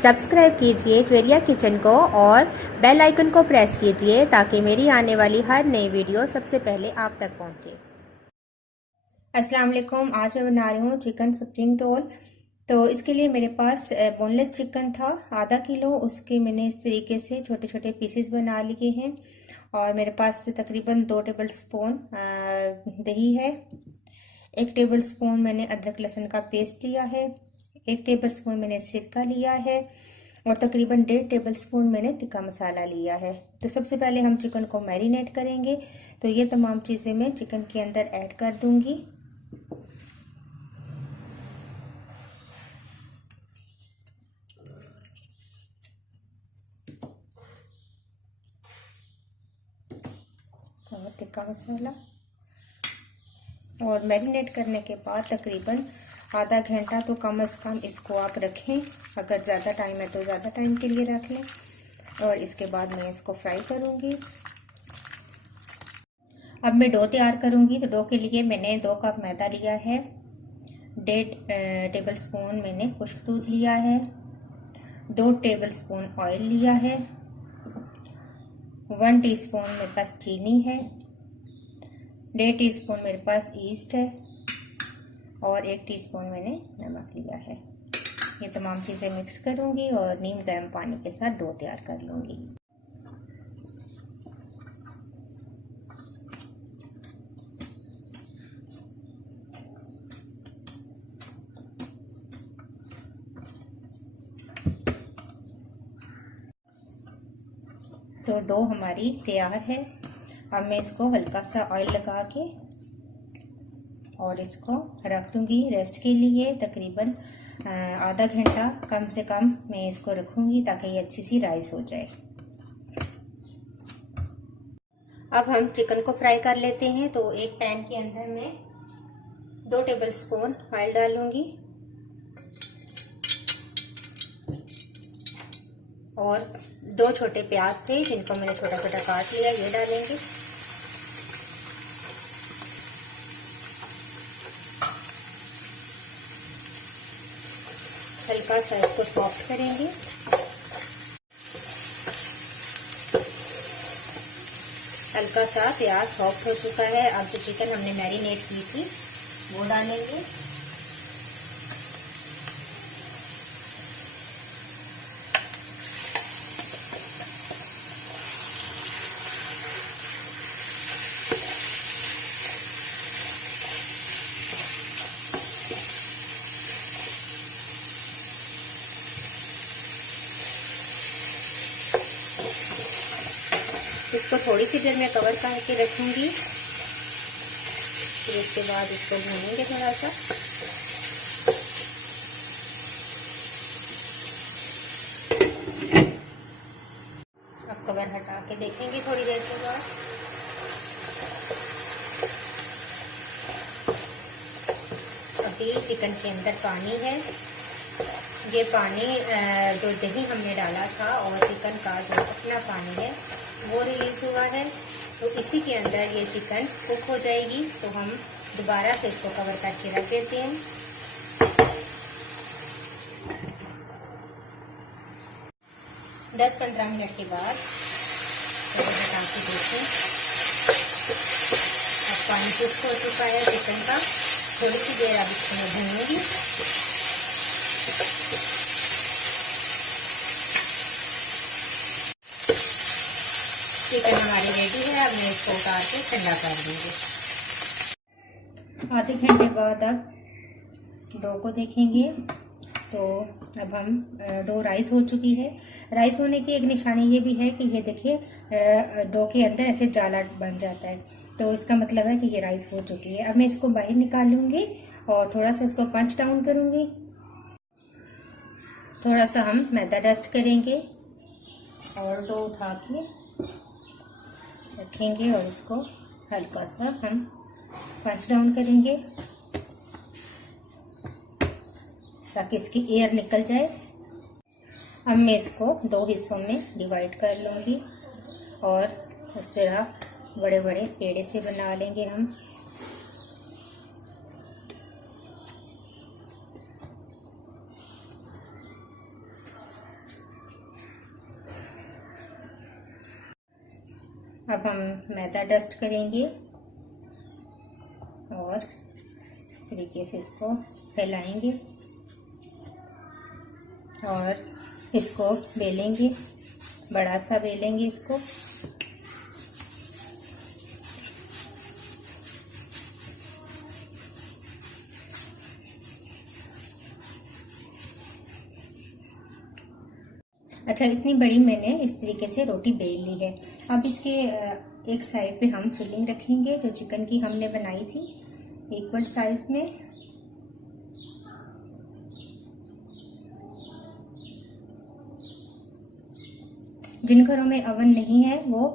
Subscribe कीजिए क्वेरिया kitchen को और बेल आइकन को प्रेस कीजिए ताकि मेरी आने वाली हर नई वीडियो सबसे पहले आप तक पहुंचे। अस्सलाम वालेकुम। आज मैं बना रही हूँ चिकन स्प्रिंग रोल। तो इसके लिए मेरे पास बोनलेस चिकन था आधा किलो। उसके मैंने इस तरीके से छोटे छोटे पीसेस बना लिए हैं। और मेरे पास तकरीबन 2 टेबल स्पून दही है। 1 टेबल स्पून मैंने अदरक लहसुन का पेस्ट लिया है। 1 टेबल स्पून मैंने सिरका लिया है और तकरीबन 1.5 टेबल स्पून मैंने तिक्का मसाला लिया है। तो सबसे पहले हम चिकन को मैरिनेट करेंगे। तो ये तमाम चीज़ें मैं चिकन के अंदर ऐड कर दूंगी। और तिक्का मसाला और मैरिनेट करने के बाद तकरीबन आधा घंटा तो कम से कम इसको आप रखें। अगर ज़्यादा टाइम है तो ज़्यादा टाइम के लिए रख लें। और इसके बाद मैं इसको फ्राई करूँगी। अब मैं डो तैयार करूँगी। तो डो के लिए मैंने 2 कप मैदा लिया है। 1.5 टेबल स्पून मैंने खुश्क दूध लिया है। 2 टेबल स्पून ऑयल लिया है। 1 टीस्पून मेरे पास चीनी है। 1.5 टीस्पून मेरे पास ईस्ट है और 1 टीस्पून मैंने नमक लिया है। ये तमाम चीज़ें मिक्स करूँगी और नीम गर्म पानी के साथ डो तैयार कर लूँगी। तो डो हमारी तैयार है। अब मैं इसको हल्का सा ऑयल लगा के और इसको रख दूँगी रेस्ट के लिए। तकरीबन आधा घंटा कम से कम मैं इसको रखूँगी ताकि ये अच्छी सी राइस हो जाए। अब हम चिकन को फ्राई कर लेते हैं। तो एक पैन के अंदर मैं 2 टेबल स्पून ऑयल डालूँगी और 2 छोटे प्याज थे जिनको मैंने छोटा छोटा काट लिया, ये डालेंगे। हल्का सा इसको सॉफ्ट करेंगे। हल्का सा प्याज सॉफ्ट हो चुका है। अब जो चिकन हमने मैरिनेट की थी वो डालेंगे। इसको थोड़ी सी देर में कवर करके रखूंगी। फिर इसके बाद इसको भूनेंगे थोड़ा सा। अब कवर हटा के देखेंगे थोड़ी देर के बाद। अभी चिकन के अंदर पानी है। ये पानी जो दही हमने डाला था और चिकन का जो अपना पानी है वो रिलीज हुआ है। तो इसी के अंदर ये चिकन कुक हो जाएगी। तो हम दोबारा से इसको कवर करके रख देते हैं। दस 15 मिनट के बाद कवर हटा के देखें। अब पानी कुक हो चुका है चिकन का। थोड़ी सी देर अब इसको मैं भूनूंगी। चिकन हमारी रेडी है। अब मैं इसको उतार के ठंडा कर दूंगी। आधे घंटे बाद अब डो को देखेंगे। तो अब हम डो राइस हो चुकी है। राइस होने की एक निशानी ये भी है कि ये देखिए डो के अंदर ऐसे जाला बन जाता है। तो इसका मतलब है कि ये राइस हो चुकी है। अब मैं इसको बाहर निकालूंगी और थोड़ा सा इसको पंच डाउन करूंगी। थोड़ा सा हम मैदा डस्ट करेंगे और डो उठा के रखेंगे और इसको हल्का सा हम पंच डाउन करेंगे ताकि इसकी एयर निकल जाए। अब मैं इसको 2 हिस्सों में डिवाइड कर लूँगी और इस तरह बड़े बड़े पेड़े से बना लेंगे हम। अब हम मैदा डस्ट करेंगे और इस तरीके से इसको फैलाएंगे और इसको बेलेंगे, बड़ा सा बेलेंगे इसको। अच्छा, इतनी बड़ी मैंने इस तरीके से रोटी बेल ली है। अब इसके एक साइड पे हम फिलिंग रखेंगे जो चिकन की हमने बनाई थी, इक्वल साइज में। जिन घरों में ओवन नहीं है वो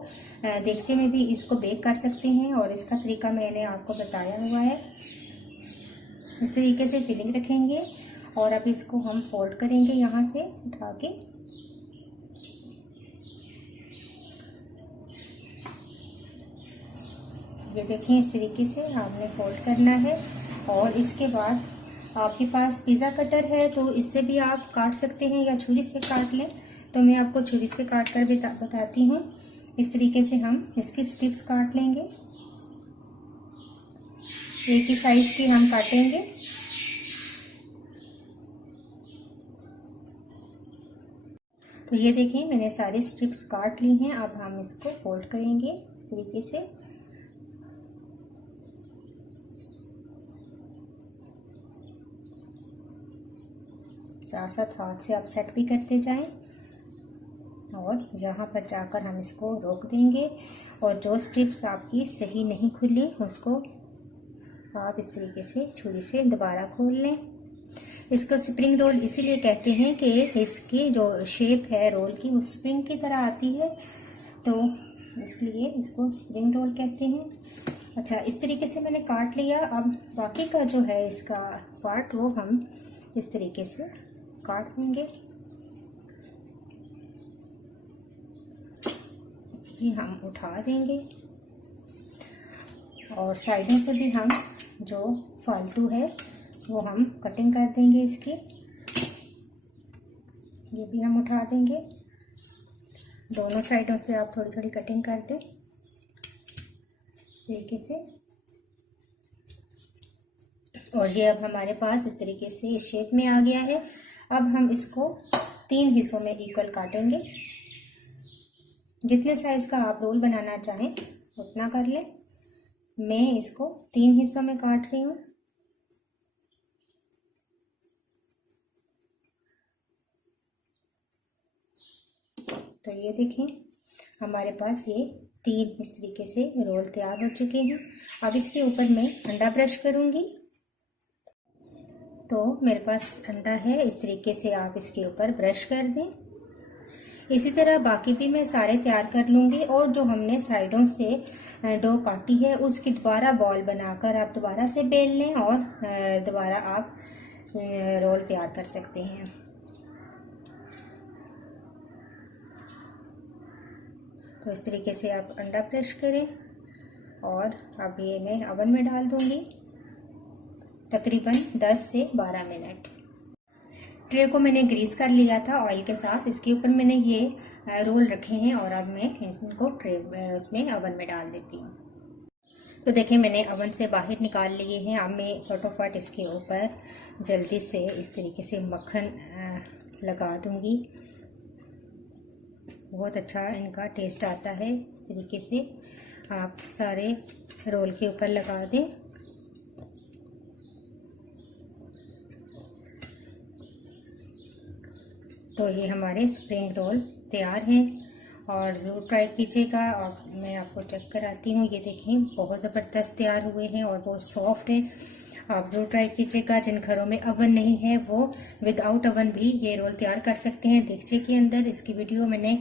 देगचे में भी इसको बेक कर सकते हैं और इसका तरीका मैंने आपको बताया हुआ है। इस तरीके से फिलिंग रखेंगे और अब इसको हम फोल्ड करेंगे यहाँ से उठा के। ये देखिए, इस तरीके से आपने फोल्ड करना है। और इसके बाद आपके पास पिज़्ज़ा कटर है तो इससे भी आप काट सकते हैं या छुरी से काट लें। तो मैं आपको छुरी से काट कर बताती हूँ। इस तरीके से हम इसकी स्ट्रिप्स काट लेंगे, एक ही साइज की हम काटेंगे। तो ये देखिए, मैंने सारी स्ट्रिप्स काट ली हैं। अब हम इसको फोल्ड करेंगे इस तरीके से। साथ साथ हाथ से आप सेट भी करते जाएं और यहाँ पर जाकर हम इसको रोक देंगे। और जो स्ट्रिप्स आपकी सही नहीं खुली उसको आप इस तरीके से छुरी से दोबारा खोल लें। इसको स्प्रिंग रोल इसीलिए कहते हैं कि इसकी जो शेप है रोल की वो स्प्रिंग की तरह आती है, तो इसलिए इसको स्प्रिंग रोल कहते हैं। अच्छा, इस तरीके से मैंने काट लिया। अब बाकी का जो है इसका पार्ट वो हम इस तरीके से काट देंगे। ये हम उठा देंगे और साइडों से भी हम जो फालतू है वो हम कटिंग कर देंगे इसकी। ये भी हम उठा देंगे। दोनों साइडों से आप थोड़ी थोड़ी कटिंग कर दें इस तरीके से। और ये अब हमारे पास इस तरीके से इस शेप में आ गया है। अब हम इसको 3 हिस्सों में इक्वल काटेंगे। जितने साइज का आप रोल बनाना चाहें उतना कर लें। मैं इसको 3 हिस्सों में काट रही हूँ। तो ये देखें, हमारे पास ये 3 इस तरीके से रोल तैयार हो चुके हैं। अब इसके ऊपर मैं अंडा ब्रश करूँगी। तो मेरे पास अंडा है, इस तरीके से आप इसके ऊपर ब्रश कर दें। इसी तरह बाकी भी मैं सारे तैयार कर लूँगी। और जो हमने साइडों से डो काटी है उसकी दोबारा बॉल बनाकर आप दोबारा से बेल लें और दोबारा आप रोल तैयार कर सकते हैं। तो इस तरीके से आप अंडा ब्रश करें और अब ये मैं ओवन में डाल दूँगी तकरीबन 10 से 12 मिनट। ट्रे को मैंने ग्रीस कर लिया था ऑयल के साथ। इसके ऊपर मैंने ये रोल रखे हैं और अब मैं इनको ट्रे उसमें ओवन में डाल देती हूँ। तो देखिए, मैंने ओवन से बाहर निकाल लिए हैं। अब मैं फटाफट इसके ऊपर जल्दी से इस तरीके से मक्खन लगा दूँगी। बहुत अच्छा इनका टेस्ट आता है। इस तरीके से आप सारे रोल के ऊपर लगा दें। तो ये हमारे स्प्रिंग रोल तैयार हैं और ज़रूर ट्राई कीजिएगा। और मैं आपको चेक कराती हूँ। ये देखें, बहुत ज़बरदस्त तैयार हुए हैं और बहुत सॉफ्ट है। आप ज़रूर ट्राई कीजिएगा। जिन घरों में ओवन नहीं है वो विदाउट ओवन भी ये रोल तैयार कर सकते हैं देगचे के अंदर। इसकी वीडियो मैंने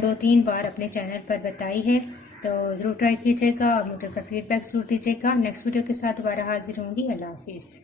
2-3 बार अपने चैनल पर बताई है। तो ज़रूर ट्राई कीजिएगा और मुझे अपना फीडबैक ज़रूर दीजिएगा। नेक्स्ट वीडियो के साथ दोबारा हाजिर होंगी। अल्लाह हाफिज़।